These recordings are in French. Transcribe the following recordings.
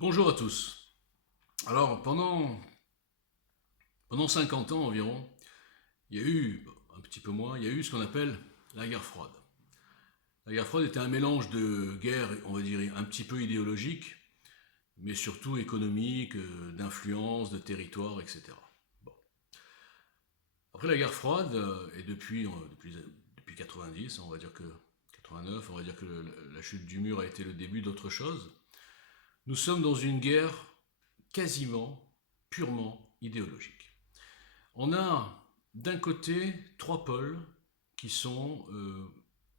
Bonjour à tous. Alors, pendant 50 ans environ, il y a eu, un petit peu moins, il y a eu ce qu'on appelle la guerre froide. La guerre froide était un mélange de guerre, on va dire, un petit peu idéologique, mais surtout économique, d'influence, de territoire, etc. Bon. Après la guerre froide, et depuis 90, on va dire que 89, on va dire que la chute du mur a été le début d'autre chose, nous sommes dans une guerre quasiment, purement idéologique. On a d'un côté trois pôles qui sont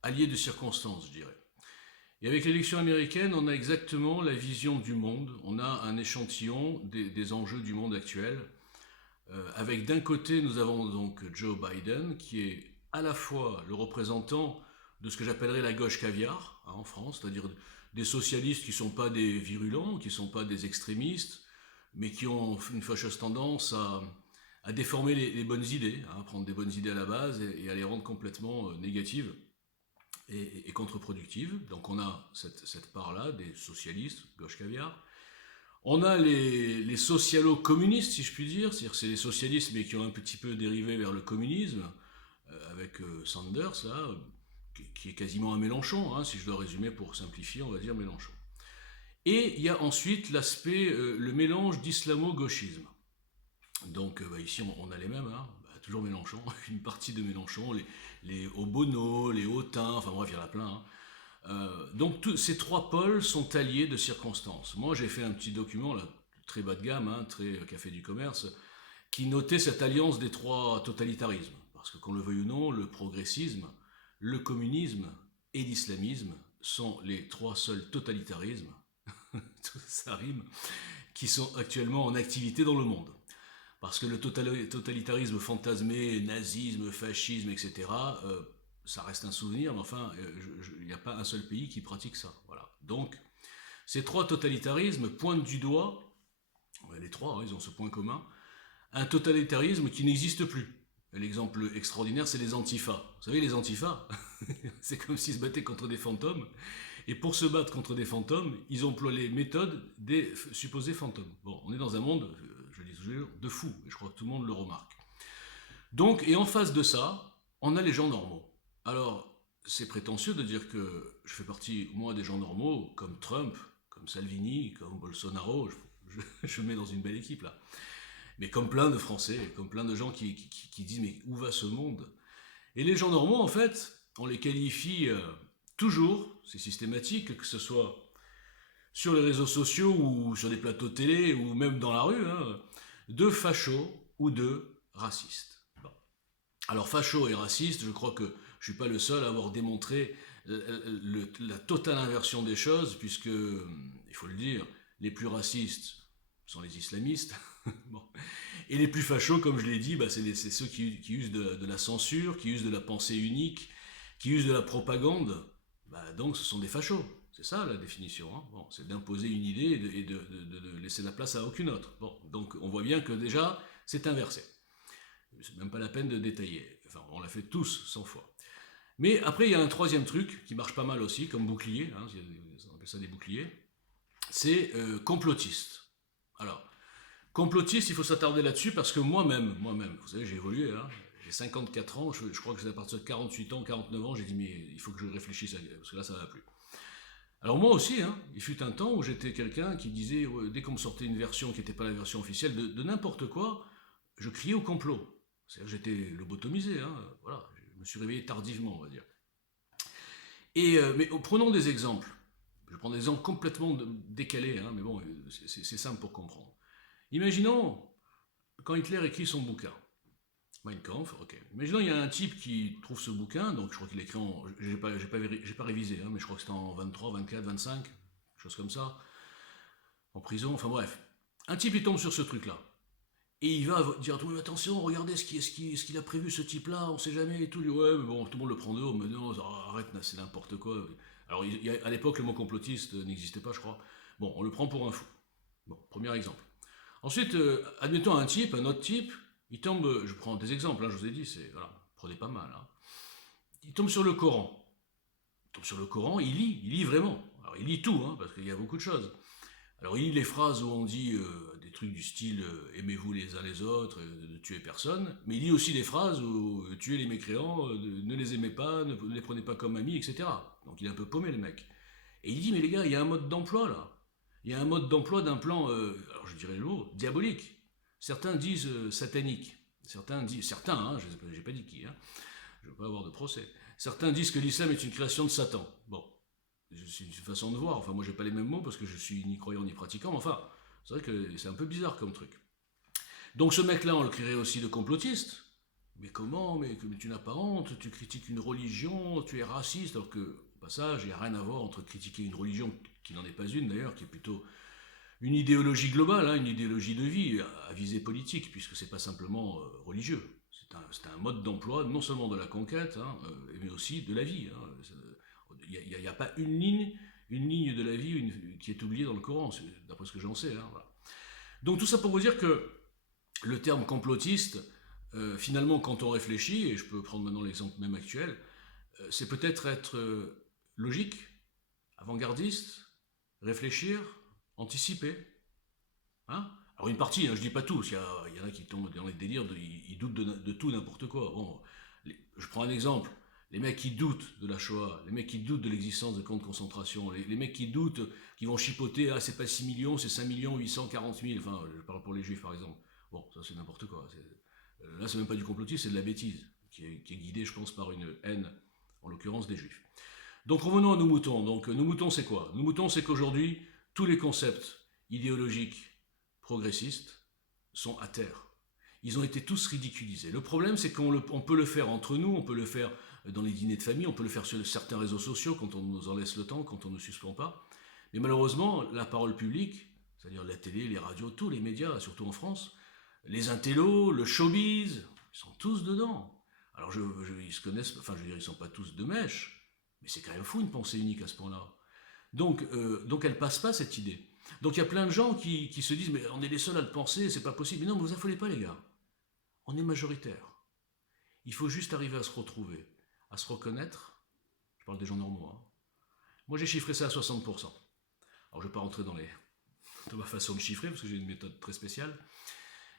alliés de circonstances, je dirais. Et avec l'élection américaine, on a exactement la vision du monde, on a un échantillon des enjeux du monde actuel. Avec d'un côté, nous avons donc Joe Biden, qui est à la fois le représentant de ce que j'appellerais la gauche caviar en France, c'est-à-dire des socialistes qui ne sont pas des virulents, qui ne sont pas des extrémistes, mais qui ont une fâcheuse tendance à déformer les bonnes idées, à prendre des bonnes idées à la base et à les rendre complètement négatives et contre-productives. Donc on a cette part-là des socialistes, gauche caviar. On a les socialo-communistes, si je puis dire, c'est-à-dire que c'est les socialistes mais qui ont un petit peu dérivé vers le communisme, avec Sanders, là, qui est quasiment un Mélenchon, hein, si je dois résumer pour simplifier, on va dire Mélenchon. Et il y a ensuite l'aspect, le mélange d'islamo-gauchisme. Donc ici on a les mêmes, hein, toujours Mélenchon, une partie de Mélenchon, les Obono, les Hautins, enfin bref, il y en a plein. Hein. Donc ces trois pôles sont alliés de circonstances. Moi j'ai fait un petit document, là, très bas de gamme, hein, très café du commerce, qui notait cette alliance des trois totalitarismes. Parce que qu'on le veuille ou non, le progressisme, le communisme et l'islamisme sont les trois seuls totalitarismes, tout ça rime, qui sont actuellement en activité dans le monde. Parce que le totalitarisme fantasmé, nazisme, fascisme, etc., ça reste un souvenir, mais enfin, il n'y a pas un seul pays qui pratique ça. Voilà. Donc, ces trois totalitarismes pointent du doigt, ouais, les trois, hein, ils ont ce point commun, un totalitarisme qui n'existe plus. L'exemple extraordinaire, c'est les antifas. Vous savez, les antifas, c'est comme s'ils se battaient contre des fantômes. Et pour se battre contre des fantômes, ils emploient les méthodes des supposés fantômes. Bon, on est dans un monde, je le dis toujours, de fous. Et je crois que tout le monde le remarque. Donc, et en face de ça, on a les gens normaux. Alors, c'est prétentieux de dire que je fais partie, moi, des gens normaux, comme Trump, comme Salvini, comme Bolsonaro. Je mets dans une belle équipe là. Mais comme plein de Français, comme plein de gens qui disent mais où va ce monde? Et les gens normaux, en fait, on les qualifie toujours, c'est systématique, que ce soit sur les réseaux sociaux ou sur des plateaux télé ou même dans la rue, hein, de fachos ou de racistes. Bon. Alors facho et raciste, je crois que je ne suis pas le seul à avoir démontré la totale inversion des choses, puisque, il faut le dire, les plus racistes sont les islamistes. Bon. Et les plus fachos, comme je l'ai dit, bah, c'est ceux qui usent de la censure, qui usent de la pensée unique, qui usent de la propagande. Bah, donc ce sont des fachos. C'est ça la définition. Hein. Bon, c'est d'imposer une idée et de laisser la place à aucune autre. Bon, donc on voit bien que déjà c'est inversé. C'est même pas la peine de détailler. Enfin, on l'a fait tous 100 fois. Mais après, il y a un troisième truc qui marche pas mal aussi, comme bouclier. Hein, on appelle ça des boucliers. C'est complotiste. Alors, complotiste, il faut s'attarder là-dessus parce que moi-même, vous savez, j'ai évolué, hein, j'ai 54 ans, je crois que c'est à partir de 48 ans, 49 ans, j'ai dit mais il faut que je réfléchisse, parce que là ça va plus. Alors moi aussi, hein, il fut un temps où j'étais quelqu'un qui disait, ouais, dès qu'on me sortait une version qui n'était pas la version officielle de n'importe quoi, je criais au complot. C'est-à-dire que j'étais lobotomisé, hein, voilà, je me suis réveillé tardivement, on va dire. Mais prenons des exemples. Je prends des exemples complètement décalés, hein, mais bon, c'est simple pour comprendre. Imaginons quand Hitler écrit son bouquin, Mein Kampf, ok. Imaginons il y a un type qui trouve ce bouquin, donc je crois qu'il écrit en. J'ai pas révisé, hein, mais je crois que c'était en 23, 24, 25, chose comme ça, en prison, enfin bref. Un type il tombe sur ce truc-là. Et il va dire à tout le monde, attention, regardez ce qu'il a prévu ce type-là, on sait jamais et tout. Ouais, mais bon, tout le monde le prend de haut, mais non, arrête, c'est n'importe quoi. Alors à l'époque, le mot complotiste n'existait pas, je crois. Bon, on le prend pour un fou. Bon, premier exemple. Ensuite, admettons un autre type, il tombe, je prends des exemples, hein, je vous ai dit, c'est, voilà, prenez pas mal. Hein. Il tombe sur le Coran. Il tombe sur le Coran, il lit vraiment. Alors il lit tout, hein, parce qu'il y a beaucoup de choses. Alors il lit les phrases où on dit des trucs du style aimez-vous les uns les autres, ne tuez personne, mais il lit aussi des phrases où tuez les mécréants, ne les aimez pas, ne les prenez pas comme amis, etc. Donc il est un peu paumé le mec. Et il dit mais les gars, il y a un mode d'emploi là. Il y a un mode d'emploi d'un plan, alors je dirais le mot, diabolique. Certains disent satanique. Certains, hein, j'ai pas dit qui, hein, je ne veux pas avoir de procès. Certains disent que l'islam est une création de Satan. Bon, c'est une façon de voir. Enfin, moi, j'ai pas les mêmes mots parce que je suis ni croyant ni pratiquant. Mais enfin, c'est vrai que c'est un peu bizarre comme truc. Donc, ce mec-là, on le crierait aussi de complotiste. Mais comment mais tu n'as pas honte, tu critiques une religion, tu es raciste, alors que, au passage, il n'y a rien à voir entre critiquer une religion, qui n'en est pas une d'ailleurs, qui est plutôt une idéologie globale, hein, une idéologie de vie à visée politique, puisque c'est pas simplement religieux. C'est un mode d'emploi non seulement de la conquête, hein, mais aussi de la vie. Il n'y a pas une ligne de la vie qui est oubliée dans le Coran, d'après ce que j'en sais. Hein, voilà. Donc tout ça pour vous dire que le terme complotiste, finalement, quand on réfléchit, et je peux prendre maintenant l'exemple même actuel, c'est peut-être être logique, avant-gardiste, réfléchir, anticiper. Hein. Alors une partie, hein, je dis pas tous, il y en a qui tombent dans les délires, ils doutent de tout, n'importe quoi. Bon, je prends un exemple, les mecs qui doutent de la Shoah, les mecs qui doutent de l'existence de camps de concentration, les mecs qui doutent, qui vont chipoter, ah c'est pas 6 millions, c'est 5 840 000, enfin je parle pour les juifs par exemple. Bon, ça c'est n'importe quoi. Là c'est même pas du complotisme, c'est de la bêtise, qui est guidée je pense par une haine, en l'occurrence des juifs. Donc revenons à nos moutons. Donc nos moutons c'est quoi? Nos moutons c'est qu'aujourd'hui, tous les concepts idéologiques progressistes sont à terre. Ils ont été tous ridiculisés. Le problème, c'est qu'on peut le faire entre nous, on peut le faire dans les dîners de famille, on peut le faire sur certains réseaux sociaux quand on nous en laisse le temps, quand on ne nous suspend pas. Mais malheureusement, la parole publique, c'est-à-dire la télé, les radios, tous les médias, surtout en France, les intellos, le showbiz, ils sont tous dedans. Alors ils se connaissent, enfin je veux dire, ils ne sont pas tous de mèche, mais c'est quand même fou une pensée unique à ce point-là. Donc elle passe pas cette idée. Donc il y a plein de gens qui se disent mais on est les seuls à le penser, c'est pas possible. Mais non, ne vous affolez pas les gars. On est majoritaire. Il faut juste arriver à se retrouver, à se reconnaître. Je parle des gens normaux. Hein. Moi j'ai chiffré ça à 60%. Alors je ne vais pas rentrer dans ma façon de chiffrer parce que j'ai une méthode très spéciale.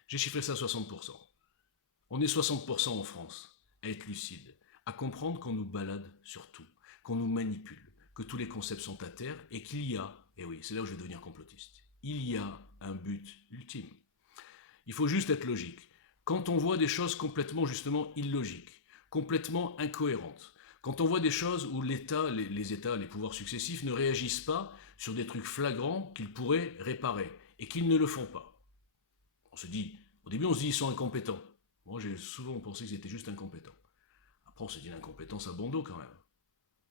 J'ai chiffré ça à 60%. On est 60% en France à être lucide, à comprendre qu'on nous balade sur tout, qu'on nous manipule, que tous les concepts sont à terre et qu'il y a, et oui, c'est là où je vais devenir complotiste, il y a un but ultime. Il faut juste être logique. Quand on voit des choses complètement justement illogiques, complètement incohérentes, quand on voit des choses où l'État, les États, les pouvoirs successifs ne réagissent pas sur des trucs flagrants qu'ils pourraient réparer et qu'ils ne le font pas. On se dit, au début on se dit ils sont incompétents. Moi j'ai souvent pensé qu'ils étaient juste incompétents. Après on se dit l'incompétence à bon dos quand même.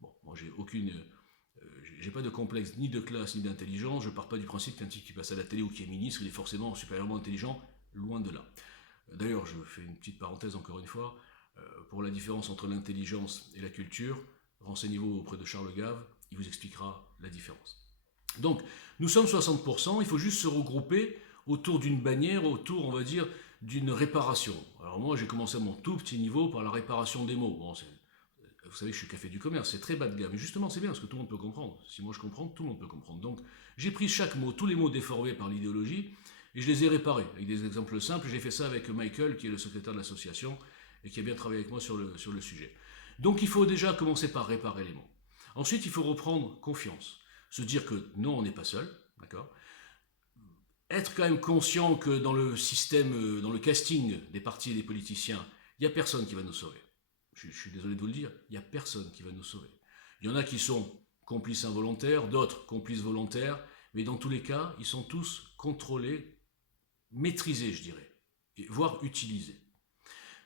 Bon, moi j'ai pas de complexe ni de classe ni d'intelligence, je pars pas du principe qu'un type qui passe à la télé ou qui est ministre, il est forcément supérieurement intelligent, loin de là. D'ailleurs, je fais une petite parenthèse encore une fois, pour la différence entre l'intelligence et la culture, renseignez-vous auprès de Charles Gave, il vous expliquera la différence. Donc, nous sommes 60%, il faut juste se regrouper autour d'une bannière, autour, on va dire, d'une réparation. Alors moi, j'ai commencé à mon tout petit niveau par la réparation des mots. Bon, vous savez que je suis café du commerce, c'est très bas de gamme. Mais justement, c'est bien parce que tout le monde peut comprendre. Si moi je comprends, tout le monde peut comprendre. Donc, j'ai pris chaque mot, tous les mots déformés par l'idéologie, et je les ai réparés. Avec des exemples simples, j'ai fait ça avec Michael, qui est le secrétaire de l'association, et qui a bien travaillé avec moi sur le sujet. Donc, il faut déjà commencer par réparer les mots. Ensuite, il faut reprendre confiance. Se dire que non, on n'est pas seul, d'accord ? Être quand même conscient que dans le système, dans le casting des partis et des politiciens, il n'y a personne qui va nous sauver. Je suis désolé de vous le dire, il n'y a personne qui va nous sauver. Il y en a qui sont complices involontaires, d'autres complices volontaires, mais dans tous les cas, ils sont tous contrôlés, maîtrisés, je dirais, voire utilisés.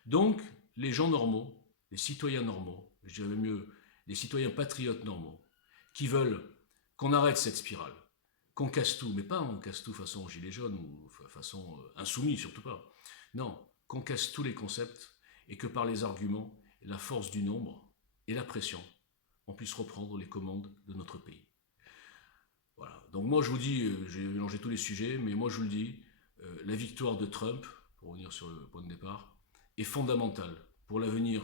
Donc, les gens normaux, les citoyens normaux, je dirais même mieux, les citoyens patriotes normaux, qui veulent qu'on arrête cette spirale, qu'on casse tout, mais pas on casse tout façon gilet jaune ou façon insoumis, surtout pas. Non, qu'on casse tous les concepts et que par les arguments, la force du nombre et la pression, on puisse reprendre les commandes de notre pays. Voilà. Donc moi je vous dis, j'ai mélangé tous les sujets, mais moi je vous le dis, la victoire de Trump, pour revenir sur le point de départ, est fondamentale pour l'avenir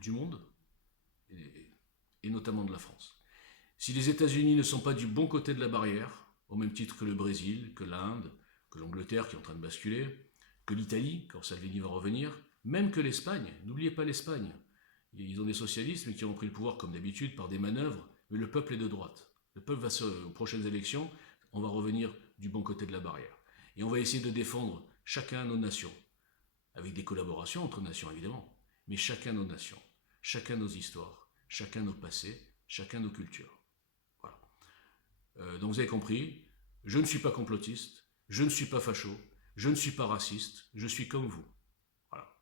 du monde et notamment de la France. Si les États-Unis ne sont pas du bon côté de la barrière, au même titre que le Brésil, que l'Inde, que l'Angleterre qui est en train de basculer, que l'Italie, quand Salvini va revenir, même que l'Espagne. N'oubliez pas l'Espagne. Ils ont des socialistes, mais qui ont pris le pouvoir, comme d'habitude, par des manœuvres, mais le peuple est de droite. Le peuple va aux prochaines élections, on va revenir du bon côté de la barrière. Et on va essayer de défendre chacun nos nations, avec des collaborations entre nations évidemment, mais chacun nos nations, chacun nos histoires, chacun nos passés, chacun nos cultures. Voilà. Donc vous avez compris, je ne suis pas complotiste, je ne suis pas facho, je ne suis pas raciste, je suis comme vous. Voilà.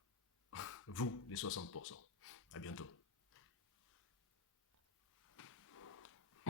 Vous, les 60%. À bientôt.